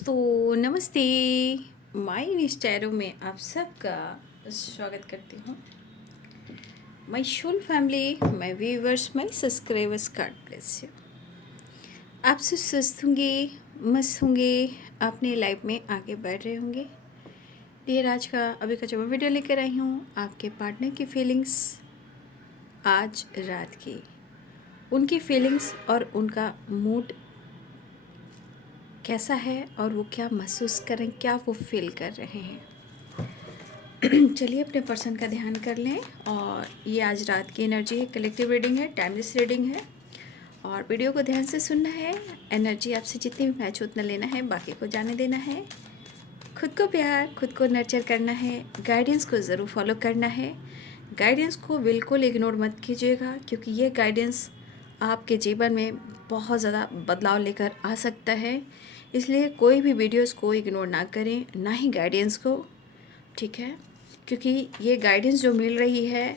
दोस्तों नमस्ते। My Instagram में आप सबका स्वागत करती हूँ। My whole family, my viewers, my subscribers, God bless you. आप सब स्वस्थ होंगे, मस्त होंगे, अपने लाइफ में आगे बढ़ रहे होंगे। डियर, आज का अभी का जो मैं वीडियो लेकर आई हूँ, आपके पार्टनर की फीलिंग्स आज रात की, उनकी फीलिंग्स और उनका मूड कैसा है और वो क्या महसूस करें, क्या वो फील कर रहे हैं। चलिए अपने पर्सन का ध्यान कर लें। और ये आज रात की एनर्जी है, कलेक्टिव रीडिंग है, टाइमलेस रीडिंग है और वीडियो को ध्यान से सुनना है। एनर्जी आपसे जितनी भी मैच उतना लेना है, बाकी को जाने देना है। खुद को प्यार, खुद को नर्चर करना है। गाइडेंस को ज़रूर फॉलो करना है। गाइडेंस को बिल्कुल इग्नोर मत कीजिएगा, क्योंकि ये गाइडेंस आपके जीवन में बहुत ज़्यादा बदलाव लेकर आ सकता है। इसलिए कोई भी वीडियोस को इग्नोर ना करें, ना ही गाइडेंस को, ठीक है। क्योंकि ये गाइडेंस जो मिल रही है,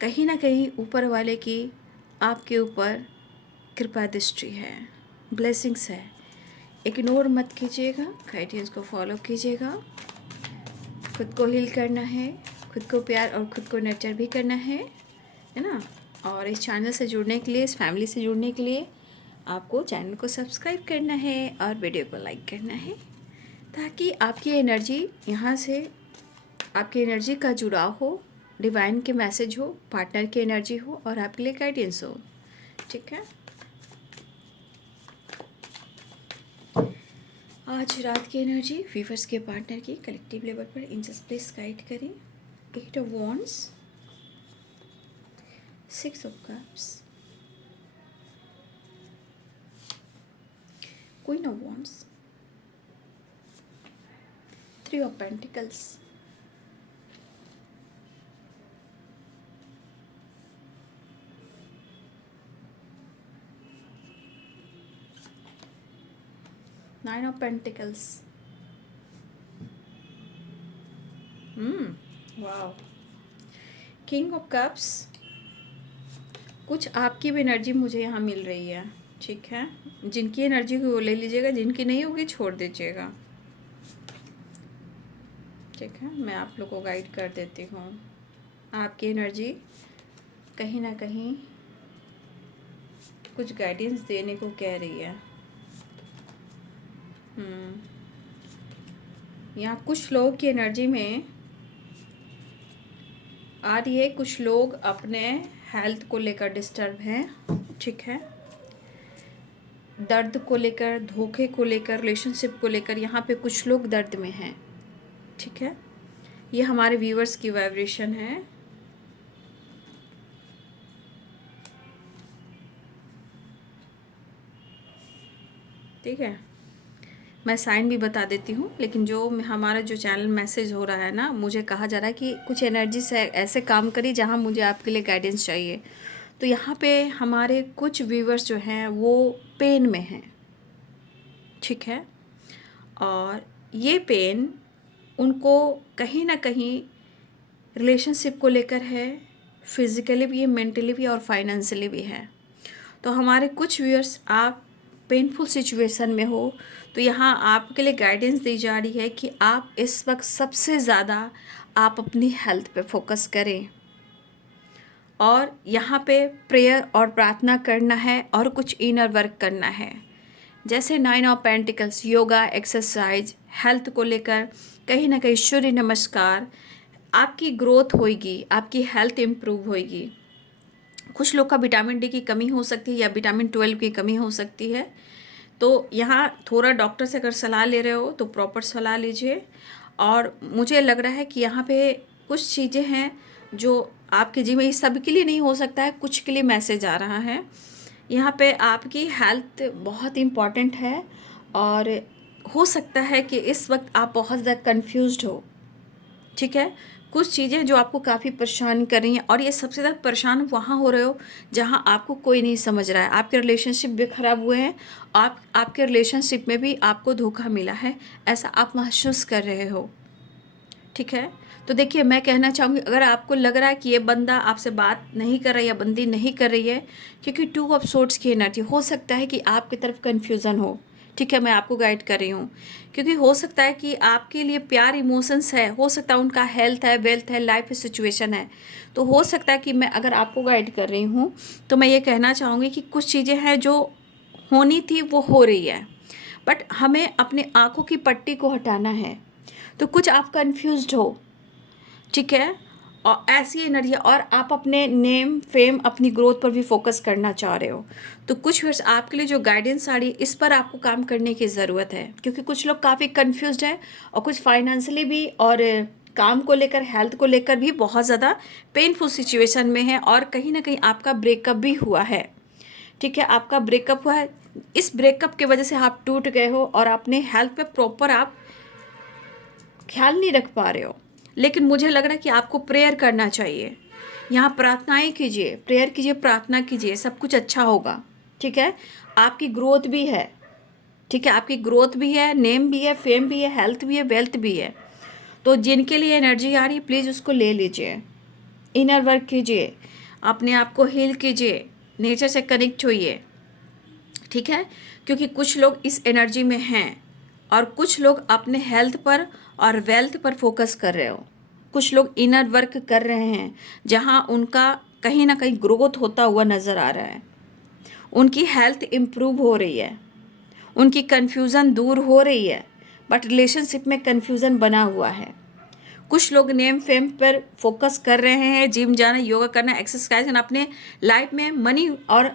कहीं ना कहीं ऊपर वाले की आपके ऊपर कृपा दृष्टि है, ब्लेसिंग्स है। इग्नोर मत कीजिएगा, गाइडेंस को फॉलो कीजिएगा। खुद को हील करना है, खुद को प्यार और खुद को नर्चर भी करना है ना। और इस चैनल से जुड़ने के लिए, इस फैमिली से जुड़ने के लिए आपको चैनल को सब्सक्राइब करना है और वीडियो को लाइक करना है, ताकि आपकी एनर्जी यहाँ से, आपकी एनर्जी का जुड़ाव हो, डिवाइन के मैसेज हो, पार्टनर की एनर्जी हो और आपके लिए गाइडेंस हो, ठीक है। आज रात की एनर्जी वीवर्स के पार्टनर की कलेक्टिव लेवल पर एंजल्स प्लीज गाइड करें। 8 of wands, 6 of cups, queen of wands, 3 of pentacles, nine of pentacles, wow, king of cups. कुछ आपकी भी एनर्जी मुझे यहाँ मिल रही है, ठीक है। जिनकी एनर्जी को वो ले लीजिएगा, जिनकी नहीं होगी छोड़ दीजिएगा, ठीक है। मैं आप लोग को गाइड कर देती हूँ। आपकी एनर्जी कहीं ना कहीं कुछ गाइडेंस देने को कह रही है। यहाँ कुछ लोग की एनर्जी में आ रही है, कुछ लोग अपने हेल्थ को लेकर डिस्टर्ब हैं, ठीक है। दर्द को लेकर, धोखे को लेकर, रिलेशनशिप को लेकर यहाँ पे कुछ लोग दर्द में हैं, ठीक है। ये हमारे व्यूअर्स की वाइब्रेशन है। ठीक है, मैं साइन भी बता देती हूँ, लेकिन जो हमारा जो चैनल मैसेज हो रहा है ना, मुझे कहा जा रहा है कि कुछ एनर्जी से ऐसे काम करिए जहाँ मुझे आपके लिए गाइडेंस चाहिए। तो यहाँ पे हमारे कुछ व्यूअर्स जो हैं वो पेन में हैं, ठीक है। और ये पेन उनको कहीं ना कहीं रिलेशनशिप को लेकर है, फिज़िकली भी है, मेंटली भी और फाइनेंशियली भी है। तो हमारे कुछ व्यूअर्स, आप पेनफुल सिचुएशन में हो, तो यहाँ आपके लिए गाइडेंस दी जा रही है कि आप इस वक्त सबसे ज़्यादा आप अपनी हेल्थ पे फोकस करें और यहाँ पे प्रेयर और प्रार्थना करना है और कुछ इनर वर्क करना है। जैसे 9 of pentacles, yoga, exercise, health को लेकर कहीं ना कहीं सूर्य नमस्कार, आपकी ग्रोथ होएगी, आपकी हेल्थ इम्प्रूव होएगी। कुछ लोग का विटामिन डी की कमी हो सकती है या विटामिन 12 की कमी हो सकती है। तो यहाँ थोड़ा डॉक्टर से अगर सलाह ले रहे हो तो प्रॉपर सलाह लीजिए। और मुझे लग रहा है कि यहाँ पे कुछ चीज़ें हैं जो आपके जीवन में, सब के लिए नहीं हो सकता है, कुछ के लिए मैसेज आ रहा है। यहाँ पे आपकी हेल्थ बहुत इम्पॉर्टेंट है और हो सकता है कि इस वक्त आप बहुत ज़्यादा कन्फ्यूज्ड हो, ठीक है। कुछ चीज़ें जो आपको काफ़ी परेशान कर रही हैं, और ये सबसे ज़्यादा परेशान वहाँ हो रहे हो जहाँ आपको कोई नहीं समझ रहा है। आपके रिलेशनशिप भी ख़राब हुए हैं, आपके रिलेशनशिप में भी आपको धोखा मिला है, ऐसा आप महसूस कर रहे हो, ठीक है। तो देखिए, मैं कहना चाहूँगी, अगर आपको लग रहा है कि ये बंदा आपसे बात नहीं कर रहा है या बंदी नहीं कर रही है, क्योंकि 2 ऑफ सोर्ड्स की एनर्जी, हो सकता है कि आपकी तरफ कन्फ्यूज़न हो, ठीक है, मैं आपको गाइड कर रही हूँ, क्योंकि हो सकता है कि आपके लिए प्यार इमोशंस है, हो सकता है उनका हेल्थ है, वेल्थ है, लाइफ सिचुएशन है। तो हो सकता है कि मैं अगर आपको गाइड कर रही हूँ तो मैं ये कहना चाहूँगी कि कुछ चीज़ें हैं जो होनी थी वो हो रही है, बट हमें अपने आँखों की पट्टी को हटाना है। तो कुछ आप कंफ्यूज्ड हो, ठीक है, और ऐसी एनर्जी, और आप अपने नेम फेम अपनी ग्रोथ पर भी फोकस करना चाह रहे हो, तो कुछ वर्ष आपके लिए जो गाइडेंस आ रही है इस पर आपको काम करने की ज़रूरत है, क्योंकि कुछ लोग काफ़ी कंफ्यूज्ड हैं और कुछ फाइनेंशियली भी और काम को लेकर, हेल्थ को लेकर भी बहुत ज़्यादा पेनफुल सिचुएशन में है, और कहीं ना कहीं आपका ब्रेकअप भी हुआ है। ठीक है, आपका ब्रेकअप हुआ है, इस ब्रेकअप की वजह से आप टूट गए हो और अपने हेल्थ पे प्रॉपर आप ख्याल नहीं रख पा रहे हो। लेकिन मुझे लग रहा है कि आपको प्रेयर करना चाहिए, यहाँ प्रार्थनाएं कीजिए, प्रेयर कीजिए, प्रार्थना कीजिए, सब कुछ अच्छा होगा। ठीक है, आपकी ग्रोथ भी है, ठीक है, आपकी ग्रोथ भी है, नेम भी है, फेम भी है, हेल्थ भी है, वेल्थ भी है। तो जिनके लिए एनर्जी आ रही है प्लीज़ उसको ले लीजिए, इनर वर्क कीजिए, अपने आप को हील कीजिए, नेचर से कनेक्ट होइए। ठीक है, क्योंकि कुछ लोग इस एनर्जी में हैं और कुछ लोग अपने हेल्थ पर और वेल्थ पर फोकस कर रहे हो। कुछ लोग इनर वर्क कर रहे हैं जहां उनका कहीं ना कहीं ग्रोथ होता हुआ नज़र आ रहा है, उनकी हेल्थ इम्प्रूव हो रही है, उनकी कन्फ्यूज़न दूर हो रही है, बट रिलेशनशिप में कन्फ्यूज़न बना हुआ है। कुछ लोग नेम फेम पर फोकस कर रहे हैं, जिम जाना, योगा करना, एक्सरसाइज करना, अपने लाइफ में मनी और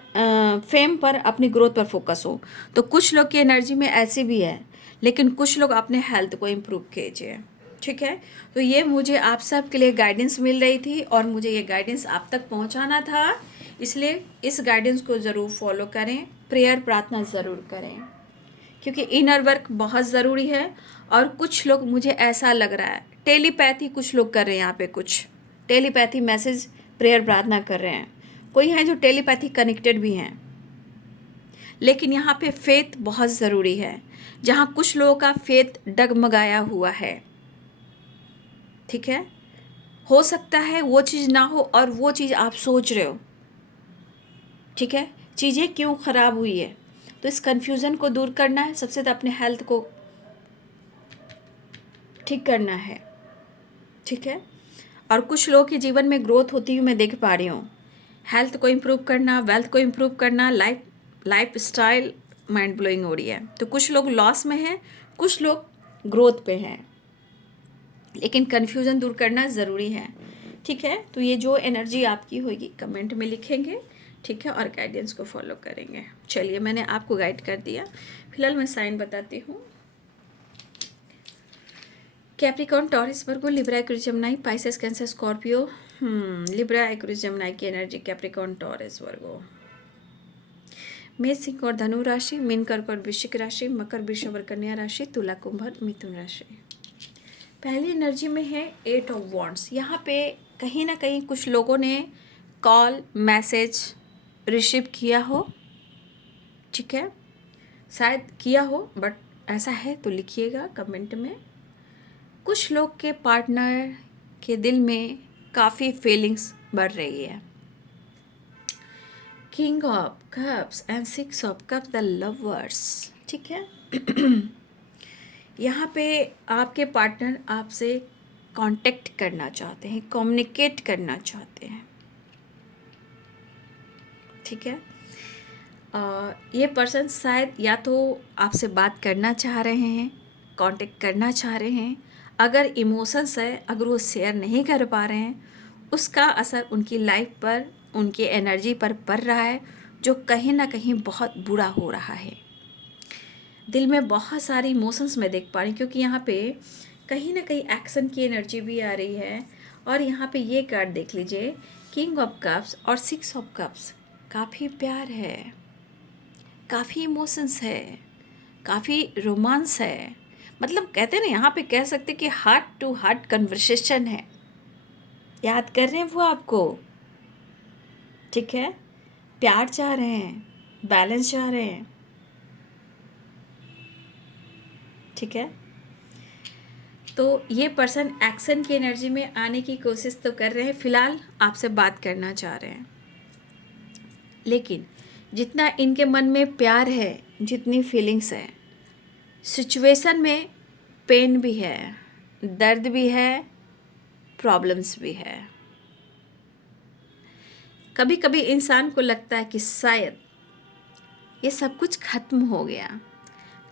फेम पर, अपनी ग्रोथ पर फोकस हो। तो कुछ लोग की एनर्जी में ऐसी भी है, लेकिन कुछ लोग अपने हेल्थ को इम्प्रूव कीजिए। ठीक है, तो ये मुझे आप सब के लिए गाइडेंस मिल रही थी और मुझे ये गाइडेंस आप तक पहुंचाना था, इसलिए इस गाइडेंस को ज़रूर फॉलो करें, प्रेयर प्रार्थना ज़रूर करें, क्योंकि इनर वर्क बहुत ज़रूरी है। और कुछ लोग, मुझे ऐसा लग रहा है, टेलीपैथी कुछ लोग कर रहे हैं, यहाँ पे कुछ टेलीपैथी मैसेज प्रेयर प्रार्थना कर रहे हैं, कोई हैं जो टेलीपैथी कनेक्टेड भी हैं। लेकिन यहाँ पे फेथ बहुत ज़रूरी है, जहाँ कुछ लोगों का फेथ डगमगाया हुआ है। ठीक है, हो सकता है वो चीज़ ना हो और वो चीज़ आप सोच रहे हो। ठीक है, चीज़ें क्यों ख़राब हुई है, तो इस कन्फ्यूज़न को दूर करना है, सबसे तो अपने हेल्थ को ठीक करना है। ठीक है, और कुछ लोगों के जीवन में ग्रोथ होती हुई मैं देख पा रही हूँ, हेल्थ को इम्प्रूव करना, वेल्थ को इम्प्रूव करना, लाइफ स्टाइल माइंड ब्लोइंग हो रही है। तो कुछ लोग लॉस में हैं, कुछ लोग ग्रोथ पे हैं, लेकिन कन्फ्यूज़न दूर करना ज़रूरी है। ठीक है, तो ये जो एनर्जी आपकी होगी कमेंट में लिखेंगे, ठीक है, और गाइडेंस को फॉलो करेंगे। चलिए, मैंने आपको गाइड कर दिया। फिलहाल मैं साइन बताती हूँ। Capricorn, Taurus, Virgo, Libra, Aquarius, Gemini, Pisces, Cancer, Scorpio. Libra, Aquarius, Gemini की एनर्जी, कैप्रिकॉर्न, टॉरस, वर्गो। मेष, सिंह और धनु राशि, मीन, कर्क और वृश्चिक राशि, मकर, वृषभ और कन्या राशि, तुला, कुंभ और मिथुन राशि। पहली एनर्जी में है 8 ऑफ वॉन्ड्स। यहाँ पे कहीं ना कहीं कुछ लोगों ने कॉल मैसेज रिसीव किया हो, ठीक है, शायद किया हो, बट ऐसा है तो लिखिएगा कमेंट में। कुछ लोग के पार्टनर के दिल में काफ़ी फीलिंग्स बढ़ रही है। King of cups and 6 of cups, the lovers. ठीक है, यहाँ पे आपके पार्टनर आपसे कांटेक्ट करना चाहते हैं, कम्युनिकेट करना चाहते हैं। ठीक है, ये पर्सन शायद या तो आपसे बात करना चाह रहे हैं, कांटेक्ट करना चाह रहे हैं। अगर इमोशंस है, अगर वो शेयर नहीं कर पा रहे हैं, उसका असर उनकी लाइफ पर, उनकी एनर्जी पर पड़ रहा है, जो कहीं ना कहीं बहुत बुरा हो रहा है। दिल में बहुत सारी इमोशंस मैं देख पा रही हूँ, क्योंकि यहाँ पे कहीं ना कहीं एक्शन की एनर्जी भी आ रही है। और यहाँ पे ये कार्ड देख लीजिए, किंग ऑफ कप्स और 6 ऑफ कप्स। काफ़ी प्यार है, काफ़ी इमोशंस है, काफ़ी रोमांस है। मतलब कहते हैं ना, यहाँ पे कह सकते कि हार्ट टू हार्ट कन्वर्सेशन है। याद कर रहे हैं वो आपको, ठीक है, प्यार चाह रहे हैं, बैलेंस चाह रहे हैं। ठीक है, तो ये पर्सन एक्शन की एनर्जी में आने की कोशिश तो कर रहे हैं, फिलहाल आपसे बात करना चाह रहे हैं, लेकिन जितना इनके मन में प्यार है, जितनी फीलिंग्स है, सिचुएशन में पेन भी है, दर्द भी है, प्रॉब्लम्स भी है। कभी कभी इंसान को लगता है कि शायद ये सब कुछ खत्म हो गया,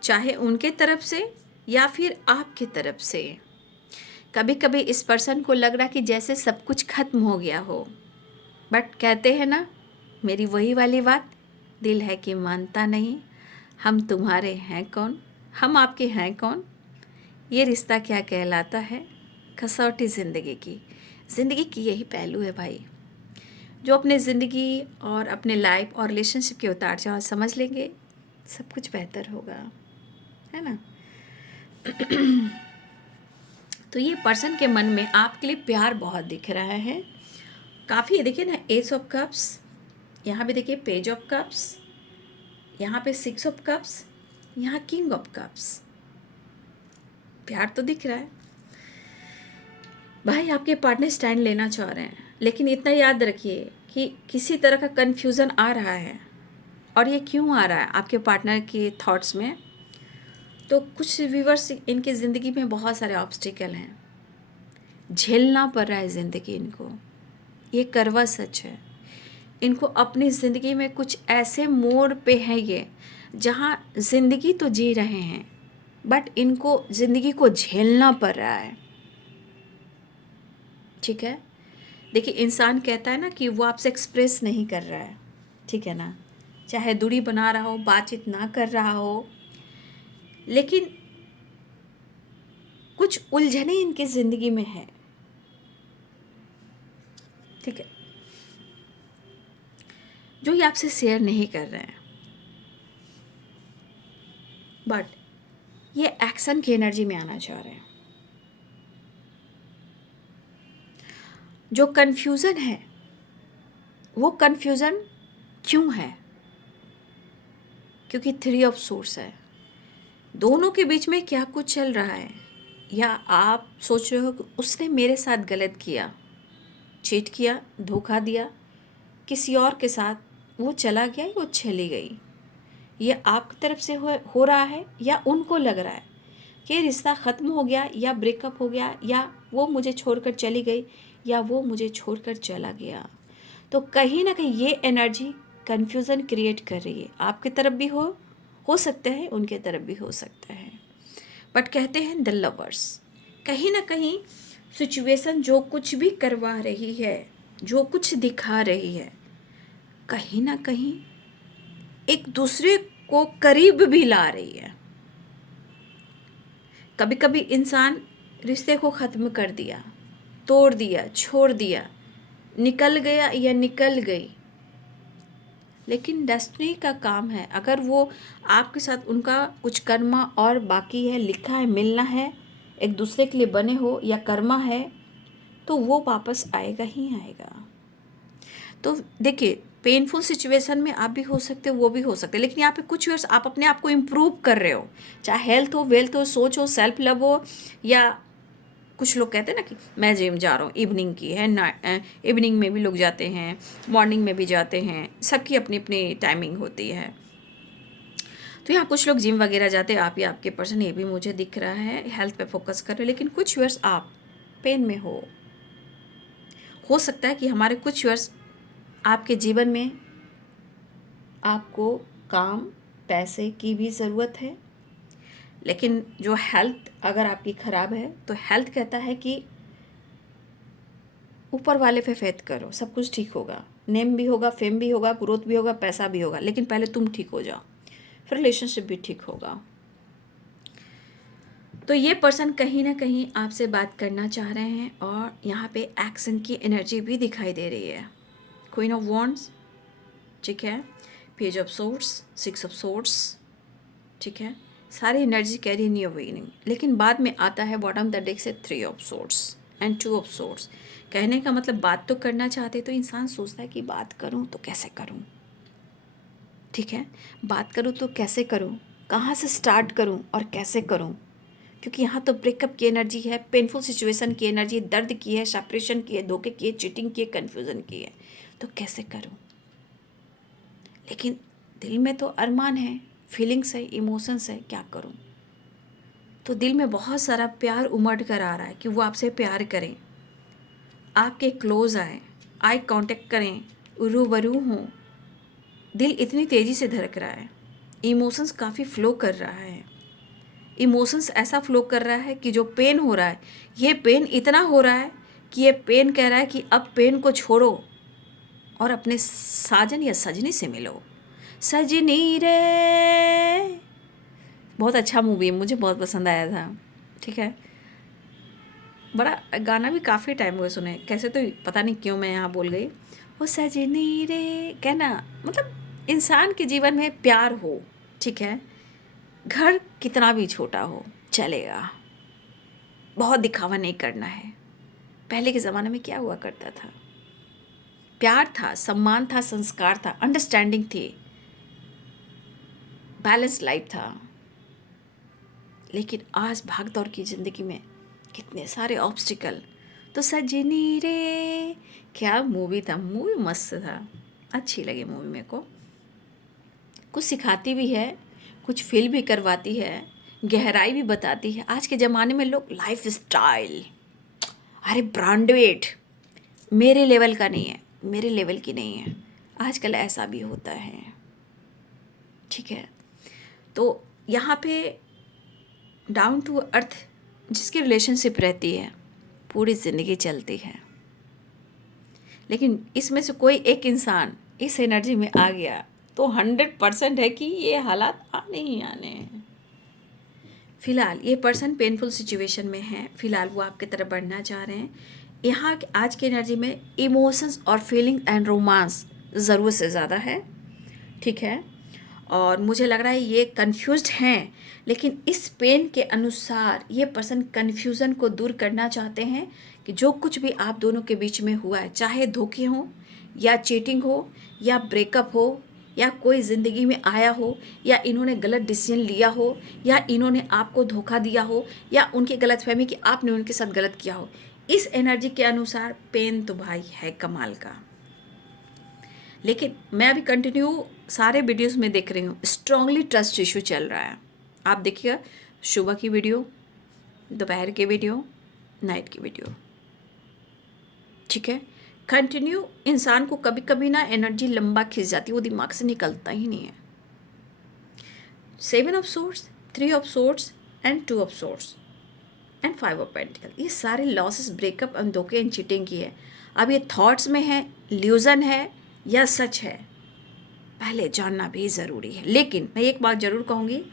चाहे उनके तरफ से या फिर आपके तरफ से। कभी कभी इस पर्सन को लग रहा है कि जैसे सब कुछ खत्म हो गया हो, बट कहते हैं ना, मेरी वही वाली बात, दिल है कि मानता नहीं। हम तुम्हारे हैं कौन, हम आपके हैं कौन। ये रिश्ता क्या कहलाता है, कसौटी ज़िंदगी की यही पहलू है भाई। जो अपने ज़िंदगी और अपने लाइफ और रिलेशनशिप के उतार चढ़ाव समझ लेंगे, सब कुछ बेहतर होगा, है ना। तो ये पर्सन के मन में आपके लिए प्यार बहुत दिख रहा है, काफ़ी। देखिए ना, एस ऑफ कप्स, यहाँ पे देखिए पेज ऑफ कप्स, यहाँ पे 6 ऑफ कप्स, यहाँ किंग ऑफ कप्स। प्यार तो दिख रहा है भाई। आपके पार्टनर स्टैंड लेना चाह रहे हैं, लेकिन इतना याद रखिए कि किसी तरह का कन्फ्यूज़न आ रहा है। और ये क्यों आ रहा है आपके पार्टनर के थॉट्स में? तो कुछ व्यूअर्स, इनकी ज़िंदगी में बहुत सारे ऑब्स्टिकल हैं, झेलना पड़ रहा है ज़िंदगी इनको। ये करवा सच है। इनको अपनी ज़िंदगी में कुछ ऐसे मोड़ पे है ये, जहाँ ज़िंदगी तो जी रहे हैं, बट इनको ज़िंदगी को झेलना पड़ रहा है। ठीक है। देखिए, इंसान कहता है ना कि वो आपसे एक्सप्रेस नहीं कर रहा है, ठीक है ना, चाहे दूरी बना रहा हो, बातचीत ना कर रहा हो, लेकिन कुछ उलझने इनकी ज़िंदगी में है, ठीक है, जो ये आपसे शेयर नहीं कर रहे हैं। बट ये एक्शन की एनर्जी में आना चाह रहे हैं। जो कन्फ्यूज़न है, वो कन्फ्यूज़न क्यों है? क्योंकि 3 ऑफ सोर्स है। दोनों के बीच में क्या कुछ चल रहा है, या आप सोच रहे हो कि उसने मेरे साथ गलत किया, चीट किया, धोखा दिया, किसी और के साथ वो चला गया, वो चली गई। ये आपकी तरफ से हो रहा है, या उनको लग रहा है कि रिश्ता ख़त्म हो गया, या ब्रेकअप हो गया, या वो मुझे छोड़कर चली गई, या वो मुझे छोड़कर चला गया। तो कहीं ना कहीं ये एनर्जी कन्फ्यूज़न क्रिएट कर रही है। आपकी तरफ भी हो सकता है, उनके तरफ भी हो सकता है। बट कहते हैं द लवर्स, कहीं ना कहीं सिचुएशन जो कुछ भी करवा रही है, जो कुछ दिखा रही है, कहीं ना कहीं एक दूसरे को करीब भी ला रही है। कभी कभी इंसान रिश्ते को ख़त्म कर दिया, तोड़ दिया, छोड़ दिया, निकल गया या निकल गई, लेकिन डेस्टिनी का काम है। अगर वो आपके साथ, उनका कुछ कर्मा और बाकी है, लिखा है, मिलना है, एक दूसरे के लिए बने हो या कर्मा है, तो वो वापस आएगा ही आएगा। तो देखिए, पेनफुल सिचुएशन में आप भी हो सकते हो, वो भी हो सकते हैं, लेकिन यहाँ पे कुछ ईयर्स आप अपने आप को इम्प्रूव कर रहे हो, चाहे हेल्थ हो, वेल्थ हो, सोच हो, सेल्फ लव हो, या कुछ लोग कहते हैं ना कि मैं जिम जा रहा हूँ, इवनिंग की है ना, इवनिंग में भी लोग जाते हैं, मॉर्निंग में भी जाते हैं, सबकी अपनी अपनी टाइमिंग होती है। तो यहाँ कुछ लोग जिम वगैरह जाते हैं, आप या आपके पर्सन, ये भी मुझे दिख रहा है, हेल्थ पे फोकस कर रहे हो। लेकिन कुछ ईयर्स आप पेन में हो सकता है कि हमारे कुछ ईयर्स आपके जीवन में आपको काम, पैसे की भी ज़रूरत है, लेकिन जो हेल्थ अगर आपकी ख़राब है, तो हेल्थ कहता है कि ऊपर वाले पे फेथ करो, सब कुछ ठीक होगा, नेम भी होगा, फेम भी होगा, ग्रोथ भी होगा, पैसा भी होगा, लेकिन पहले तुम ठीक हो जाओ, फिर रिलेशनशिप भी ठीक होगा। तो ये पर्सन कहीं ना कहीं आपसे बात करना चाह रहे हैं, और यहाँ पे एक्शन की एनर्जी भी दिखाई दे रही है। क्वीन ऑफ वॉन्ड्स, ठीक है, page of swords, 6 of swords, ठीक है, सारी energy carry in your winning. लेकिन बाद में आता है बॉटम द डेक से 3 of swords and 2 of swords. कहने का मतलब, बात तो करना चाहते, तो इंसान सोचता है कि बात करूं तो कैसे करूं, ठीक है, बात करूं तो कैसे करूं, कहाँ से स्टार्ट करूं और कैसे करूं, क्योंकि यहाँ तो ब्रेकअप की एनर्जी है, पेनफुल सिचुएशन की एनर्जी, दर्द की है, सेपरेशन की है, धोखे की है, चीटिंग की है, कन्फ्यूज़न की है। तो कैसे करूं? लेकिन दिल में तो अरमान है, फीलिंग्स है, इमोशंस है, क्या करूं? तो दिल में बहुत सारा प्यार उमड़ कर आ रहा है कि वो आपसे प्यार करें, आपके क्लोज आए, आई कांटेक्ट करें, रूबरू हों। दिल इतनी तेज़ी से धड़क रहा है, इमोशंस काफ़ी फ्लो कर रहा है। इमोशंस ऐसा फ्लो कर रहा है कि जो पेन हो रहा है, ये पेन इतना हो रहा है कि ये पेन कह रहा है कि अब पेन को छोड़ो और अपने साजन या सजनी से मिलो। सजनी रे, बहुत अच्छा मूवी है, मुझे बहुत पसंद आया था। ठीक है, बड़ा गाना भी काफ़ी टाइम हुए सुने, कैसे तो पता नहीं क्यों मैं यहाँ बोल गई। वो सजनी रे कहना मतलब इंसान के जीवन में प्यार हो, ठीक है, घर कितना भी छोटा हो चलेगा, बहुत दिखावा नहीं करना है। पहले के ज़माने में क्या हुआ करता था, प्यार था, सम्मान था, संस्कार था, अंडरस्टैंडिंग थी, बैलेंस लाइफ था। लेकिन आज भाग दौड़ की ज़िंदगी में कितने सारे ऑब्स्टिकल। तो सजनी रे, क्या मूवी था, मूवी मस्त था, अच्छी लगी मूवी मेरे को। कुछ सिखाती भी है, कुछ फील भी करवाती है, गहराई भी बताती है। आज के ज़माने में लोग लाइफ स्टाइल, अरे ब्रांडेड, मेरे लेवल का नहीं है, मेरे लेवल की नहीं है, आजकल ऐसा भी होता है। ठीक है, तो यहाँ पे डाउन टू अर्थ जिसकी रिलेशनशिप रहती है, पूरी ज़िंदगी चलती है। लेकिन इसमें से कोई एक इंसान इस एनर्जी में आ गया तो 100% है कि ये हालात आने ही आने हैं। फ़िलहाल ये पर्सन पेनफुल सिचुएशन में है, फ़िलहाल वो आपकी तरफ बढ़ना चाह रहे हैं। यहाँ आज की एनर्जी में इमोशंस और फीलिंग एंड रोमांस ज़रूरत से ज़्यादा है। ठीक है, और मुझे लग रहा है ये कंफ्यूज्ड हैं, लेकिन इस पेन के अनुसार ये पर्सन कन्फ्यूज़न को दूर करना चाहते हैं कि जो कुछ भी आप दोनों के बीच में हुआ है, चाहे धोखे हों या चीटिंग हो या ब्रेकअप हो या कोई ज़िंदगी में आया हो या इन्होंने गलत डिसीजन लिया हो या इन्होंने आपको धोखा दिया हो या उनकी गलतफहमी कि आपने उनके साथ गलत किया हो, इस एनर्जी के अनुसार पेन तो भाई है कमाल का। लेकिन मैं अभी कंटिन्यू सारे वीडियोस में देख रही हूँ, स्ट्रांगली ट्रस्ट इशू चल रहा है। आप देखिएगा, सुबह की वीडियो, दोपहर की वीडियो, नाइट की वीडियो। ठीक है, कंटिन्यू इंसान को कभी कभी ना एनर्जी लंबा खिंच जाती है, वो दिमाग से निकलता ही नहीं है। 7 of sorts, 3 of sorts and 2 of sorts and 5 of pentacle, ये सारे लॉसेस, ब्रेकअप एंड धोखे एंड चीटिंग की है। अब ये थॉट्स में है, इल्यूजन है या सच है, पहले जानना भी ज़रूरी है। लेकिन मैं एक बात ज़रूर कहूँगी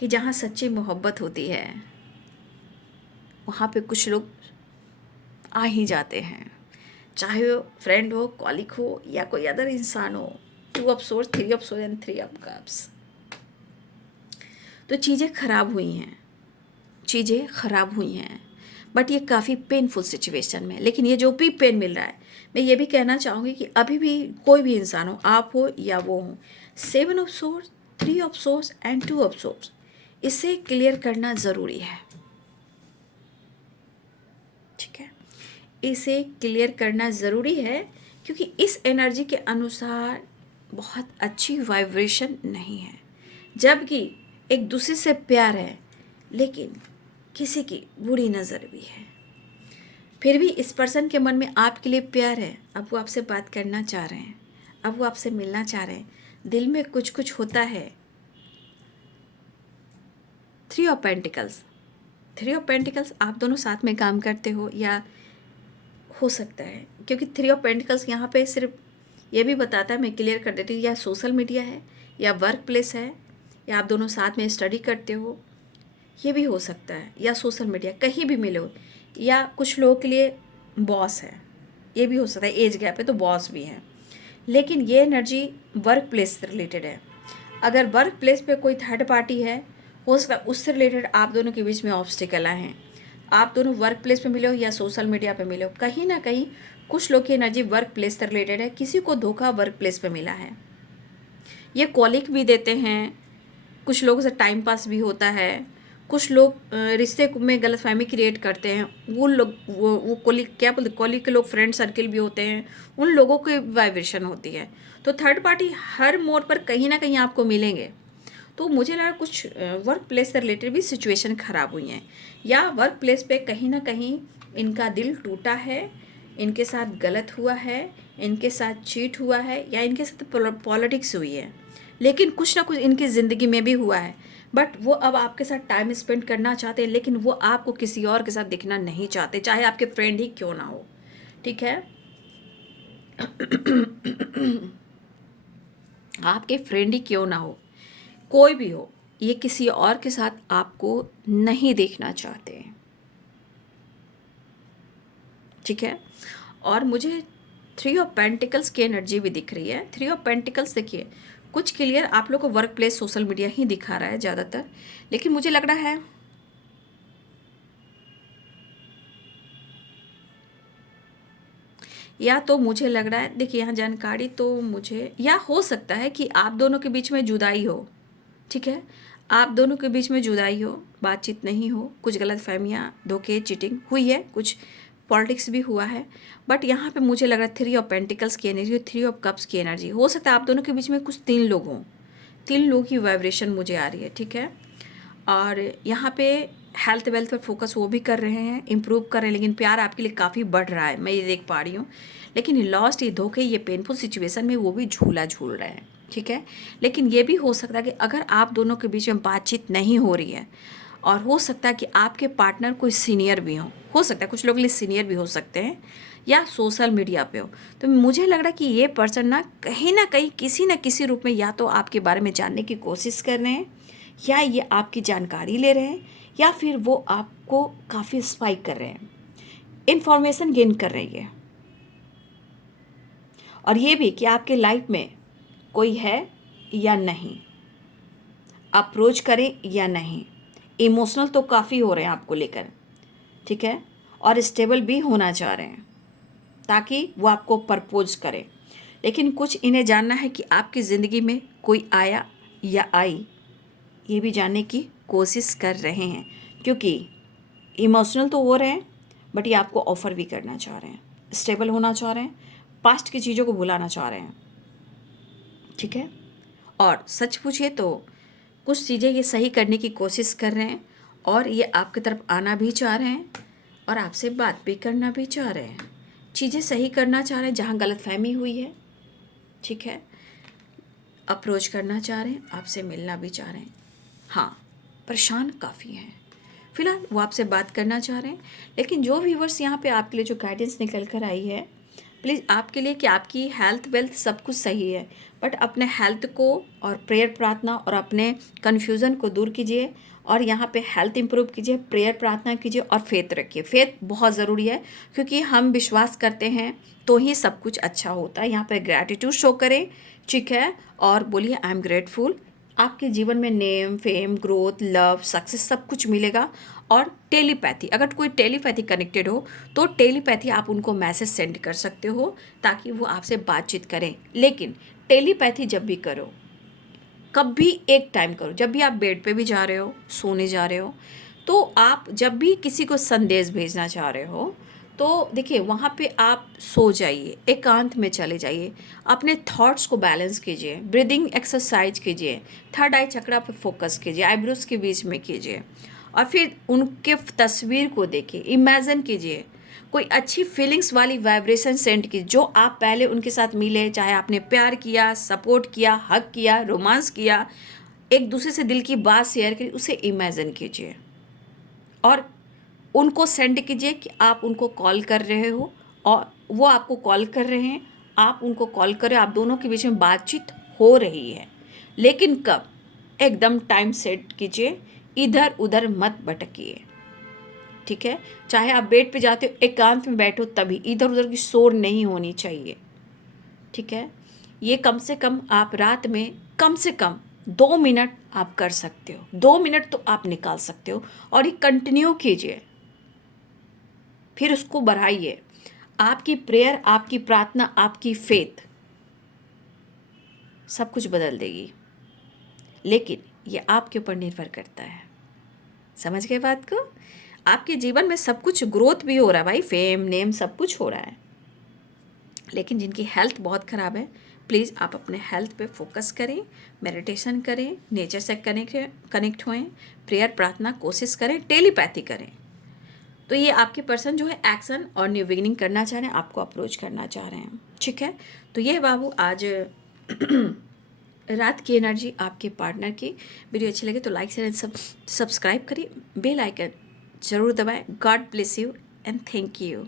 कि जहाँ सच्ची मोहब्बत होती है वहाँ पे कुछ लोग आ ही जाते हैं, चाहे वो फ्रेंड हो, कॉलिग हो या कोई अदर इंसान हो। 2 of source, 3 of source and 3 of cups. तो चीज़ें ख़राब हुई हैं, चीज़ें ख़राब हुई हैं, बट ये काफ़ी पेनफुल सिचुएशन में। लेकिन ये जो भी पेन मिल रहा है, मैं ये भी कहना चाहूँगी कि अभी भी कोई भी इंसान हो, आप हो या वो हो, 7 of source, 3 of source and 2 of source, इसे क्लियर करना ज़रूरी है। ठीक है, इसे क्लियर करना ज़रूरी है क्योंकि इस एनर्जी के अनुसार बहुत अच्छी वाइब्रेशन नहीं है। जबकि एक दूसरे से प्यार है, लेकिन किसी की बुरी नज़र भी है। फिर भी इस पर्सन के मन में आपके लिए प्यार है, अब वो आपसे बात करना चाह रहे हैं, अब वो आपसे मिलना चाह रहे हैं, दिल में कुछ कुछ होता है। 3 ऑफ पेंटिकल्स, 3 ऑफ पेंटिकल्स, आप दोनों साथ में काम करते हो या हो सकता है, क्योंकि 3 ऑफ पेंटिकल्स यहाँ पे सिर्फ ये भी बताता है, मैं क्लियर कर देती हूँ, या सोशल मीडिया है या वर्क प्लेस है या आप दोनों साथ में स्टडी करते हो, ये भी हो सकता है, या सोशल मीडिया कहीं भी मिले हो, या कुछ लोगों के लिए बॉस है, ये भी हो सकता है, एज गैप है तो बॉस भी है। लेकिन ये एनर्जी वर्क प्लेस से रिलेटेड है। अगर वर्क प्लेस पे कोई थर्ड पार्टी है, हो सकता है उससे रिलेटेड आप दोनों के बीच में ऑब्स्टिकल आए हैं। आप दोनों वर्क प्लेस पे मिले हो या सोशल मीडिया पे मिले हो, कहीं ना कहीं कुछ लोग की एनर्जी वर्क प्लेस से रिलेटेड है, किसी को धोखा वर्क प्लेस पे मिला है। ये कॉलिक भी देते हैं, कुछ लोगों से टाइम पास भी होता है, कुछ लोग रिश्ते में गलतफहमी क्रिएट करते हैं, वो लोग वो कॉलिक क्या बोलते, कॉलिक के लोग फ्रेंड सर्किल भी होते हैं, उन लोगों की वाइब्रेशन होती है। तो थर्ड पार्टी हर मोड़ पर कहीं ना कहीं आपको मिलेंगे। तो तो मुझे लगा कुछ वर्क प्लेस से रिलेटेड भी सिचुएशन ख़राब हुई हैं, या वर्क प्लेस पे कहीं ना कहीं इनका दिल टूटा है, इनके साथ गलत हुआ है, इनके साथ चीट हुआ है, या इनके साथ पॉलिटिक्स हुई है, लेकिन कुछ ना कुछ इनकी ज़िंदगी में भी हुआ है। बट वो अब आपके साथ टाइम स्पेंड करना चाहते हैं, लेकिन वो आपको किसी और के साथ दिखना नहीं चाहते, चाहे आपके फ्रेंड ही क्यों ना हो। ठीक है, आपके फ्रेंड ही क्यों ना हो, कोई भी हो, ये किसी और के साथ आपको नहीं देखना चाहते हैं। ठीक है, और मुझे 3 ऑफ पेंटिकल्स की एनर्जी भी दिख रही है। 3 ऑफ पेंटिकल्स देखिए, कुछ क्लियर आप लोग को वर्क प्लेस सोशल मीडिया ही दिखा रहा है ज़्यादातर, लेकिन मुझे लग रहा है या तो मुझे लग रहा है, देखिए यहाँ जानकारी तो मुझे, या हो सकता है कि आप दोनों के बीच में जुदाई हो। ठीक है, आप दोनों के बीच में जुदाई हो, बातचीत नहीं हो, कुछ गलत फहमियाँ, धोखे, चीटिंग हुई है, कुछ पॉलिटिक्स भी हुआ है। बट यहाँ पे मुझे लग रहा है 3 ऑफ पेंटिकल्स की एनर्जी, 3 ऑफ कप्स की एनर्जी, हो सकता है आप दोनों के बीच में कुछ 3 लोग हों, 3 लोग की वाइब्रेशन मुझे आ रही है। ठीक है, और यहाँ पे हेल्थ वेल्थ पर फोकस वो भी कर रहे हैं, इम्प्रूव कर रहे हैं, लेकिन प्यार आपके लिए काफ़ी बढ़ रहा है, मैं ये देख पा रही हूँ। लेकिन लॉस्ट, ये धोखे, ये पेनफुल सिचुएशन में वो भी झूला झूल रहे हैं। ठीक है, लेकिन ये भी हो सकता है कि अगर आप दोनों के बीच में बातचीत नहीं हो रही है, और हो सकता है कि आपके पार्टनर कोई सीनियर भी हो सकता है, कुछ लोग लिए सीनियर भी हो सकते हैं, या सोशल मीडिया पे हो, तो मुझे लग रहा है कि ये पर्सन ना कहीं किसी न किसी रूप में या तो आपके बारे में जानने की कोशिश कर रहे हैं, या ये आपकी जानकारी ले रहे हैं, या फिर वो आपको काफ़ी स्पाई कर रहे हैं, इंफॉर्मेशन गेन कर रही है। और ये भी कि आपके लाइफ में कोई है या नहीं, अप्रोच करें या नहीं, इमोशनल तो काफ़ी हो रहे हैं आपको लेकर। ठीक है, और स्टेबल भी होना चाह रहे हैं ताकि वो आपको प्रपोज करें, लेकिन कुछ इन्हें जानना है कि आपकी ज़िंदगी में कोई आया या आई, ये भी जानने की कोशिश कर रहे हैं, क्योंकि इमोशनल तो हो रहे हैं, बट ये आपको ऑफ़र भी करना चाह रहे हैं, स्टेबल होना चाह रहे हैं, पास्ट की चीज़ों को भुलाना चाह रहे हैं। ठीक है, और सच पूछिए तो कुछ चीज़ें ये सही करने की कोशिश कर रहे हैं, और ये आपकी तरफ आना भी चाह रहे हैं, और आपसे बात भी करना भी चाह रहे हैं, चीज़ें सही करना चाह रहे हैं जहाँ गलतफहमी हुई है। ठीक है, अप्रोच करना चाह रहे हैं, आपसे मिलना भी चाह रहे हैं। हाँ, परेशान काफ़ी हैं फिलहाल, वो आपसे बात करना चाह रहे हैं। लेकिन जो व्यूवर्स यहाँ पे आपके लिए जो गाइडेंस निकल कर आई है, प्लीज़ आपके लिए कि आपकी हेल्थ वेल्थ सब कुछ सही है, बट अपने हेल्थ को और प्रेयर प्रार्थना और अपने कन्फ्यूज़न को दूर कीजिए, और यहाँ पे हेल्थ इंप्रूव कीजिए, प्रेयर प्रार्थना कीजिए, और फेथ रखिए। फेथ बहुत ज़रूरी है, क्योंकि हम विश्वास करते हैं तो ही सब कुछ अच्छा होता है। यहाँ पे ग्रैटिट्यूड शो करें। ठीक है, और बोलिए आई एम ग्रेटफुल। आपके जीवन में name, fame, growth, love, success सब कुछ मिलेगा। और टेलीपैथी, अगर कोई टेलीपैथी कनेक्टेड हो तो टेलीपैथी आप उनको मैसेज सेंड कर सकते हो ताकि वो आपसे बातचीत करें। लेकिन टेलीपैथी जब भी करो, कभी एक टाइम करो, जब भी आप बेड पे भी जा रहे हो, सोने जा रहे हो, तो आप जब भी किसी को संदेश भेजना चाह रहे हो, तो देखिए वहाँ पे आप सो जाइए, एकांत में चले जाइए, अपने थॉट्स को बैलेंस कीजिए, ब्रीदिंग एक्सरसाइज कीजिए, थर्ड आई चक्रा पे फोकस कीजिए, आईब्रोज के बीच में कीजिए, और फिर उनके तस्वीर को देखिए, इमेजिन कीजिए, कोई अच्छी फीलिंग्स वाली वाइब्रेशन सेंड की, जो आप पहले उनके साथ मिले, चाहे आपने प्यार किया, सपोर्ट किया, हक किया, रोमांस किया, एक दूसरे से दिल की बात शेयर करी, उसे इमेजिन कीजिए, और उनको सेंड कीजिए कि आप उनको कॉल कर रहे हो, और वो आपको कॉल कर रहे हैं, आप उनको कॉल कर रहे हो, आप दोनों के बीच में बातचीत हो रही है। लेकिन कब, एकदम टाइम सेट कीजिए, इधर उधर मत भटकिए। ठीक है, चाहे आप बेड पे जाते हो, एकांत में बैठो, तभी इधर उधर की शोर नहीं होनी चाहिए। ठीक है, ये कम से कम आप रात में कम से कम 2 मिनट आप कर सकते हो, 2 मिनट तो आप निकाल सकते हो, और ये कंटिन्यू कीजिए, फिर उसको बढ़ाइए। आपकी प्रेयर, आपकी प्रार्थना, आपकी फेथ सब कुछ बदल देगी, लेकिन ये आपके ऊपर निर्भर करता है। समझ गए बात को? आपके जीवन में सब कुछ ग्रोथ भी हो रहा है भाई, फेम, नेम सब कुछ हो रहा है, लेकिन जिनकी हेल्थ बहुत ख़राब है, प्लीज़ आप अपने हेल्थ पे फोकस करें, मेडिटेशन करें, नेचर से कनेक्ट होएं, प्रेयर प्रार्थना कोशिश करें, टेलीपैथी करें। तो ये आपके पर्सन जो है एक्शन और न्यू बिगिनिंग करना चाह रहे हैं, आपको अप्रोच करना चाह रहे हैं, ठीक है। तो ये बाबू आज रात की एनर्जी आपके पार्टनर की। वीडियो अच्छी लगे तो लाइक शेयर एंड सब्सक्राइब करिए, बेल आइकन जरूर दबाएं। God bless you and thank you.